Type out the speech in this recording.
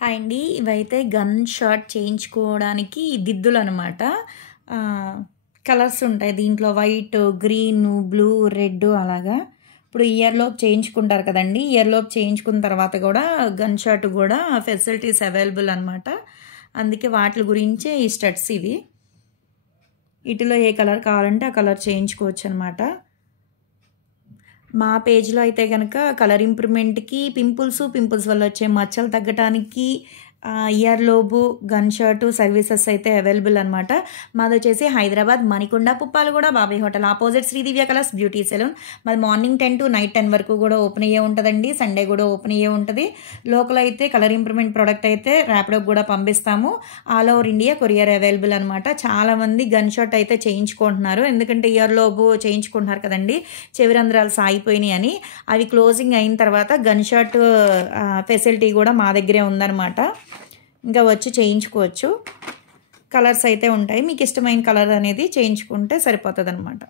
Hi అండి. ఇవైతే gun shot చేయించుకోవడానికి దిద్దులనమాట. కలర్స్ ఉంటాయి దీంట్లో వైట్, గ్రీను, బ్లూ, రెడ్ అలాగా. ఇప్పుడు ఇయర్‌లోపు చేయించుకుంటారు కదండీ! ఇయర్‌లోపు చేయించుకున్న తర్వాత గూడా గన్ షాట్ గూడా ఫెసిలిటీస్ అవైలబుల్ అనమాట. అందుకే వాటిల గురించే ఈ స్టడ్స్ ఇవి. వీటిలో ఏ కలర్ కావాలంటే ఆ కలర్ చేయించుకోవచ్చనమాట. మా పేజ్‌లో అయితే గనక కలర్ ఇంప్రూవ్‌మెంట్‌కి, పింపుల్స్ వల్ల వచ్చే మచ్చలు తగ్గటానికి, ఇయర్‌లోబు గన్ షాట్ సర్వీసెస్ అయితే అవైలబుల్ అనమాట. మాదొచ్చేసి హైదరాబాద్ మణికొండ, పుప్పాలగూడ, బాబాయ్ హోటల్ ఆపోజిట్ శ్రీ దివ్య కలర్స్ బ్యూటీ సెలూన్. మాది మార్నింగ్ 10 టు నైట్ 10 వరకు కూడా ఓపెన్ అయ్యే ఉంటుందండి. సండే కూడా ఓపెన్ అయ్యే ఉంటుంది. లోకల్ అయితే కలర్ ఇంప్రూవ్‌మెంట్ ప్రోడక్ట్ అయితే ర్యాపిడోకి కూడా పంపిస్తాము. All over India courier available అనమాట. చాలామంది గన్ షాట్ అయితే చేయించుకుంటున్నారు. ఎందుకంటే ఇయర్‌లోబు చేయించుకుంటున్నారు కదండీ! చెవిరంధ్రాలు సాగిపోయినాయి అని. అవి క్లోజింగ్ అయిన తర్వాత గన్ షాట్ ఫెసిలిటీ కూడా మా దగ్గరే ఉందన్నమాట. ఇంకా వచ్చి చేయించుకోవచ్చు. కలర్స్ అయితే ఉంటాయి. మీకు ఇష్టమైన కలర్ అనేది చేయించుకుంటే సరిపోతుందన్నమాట.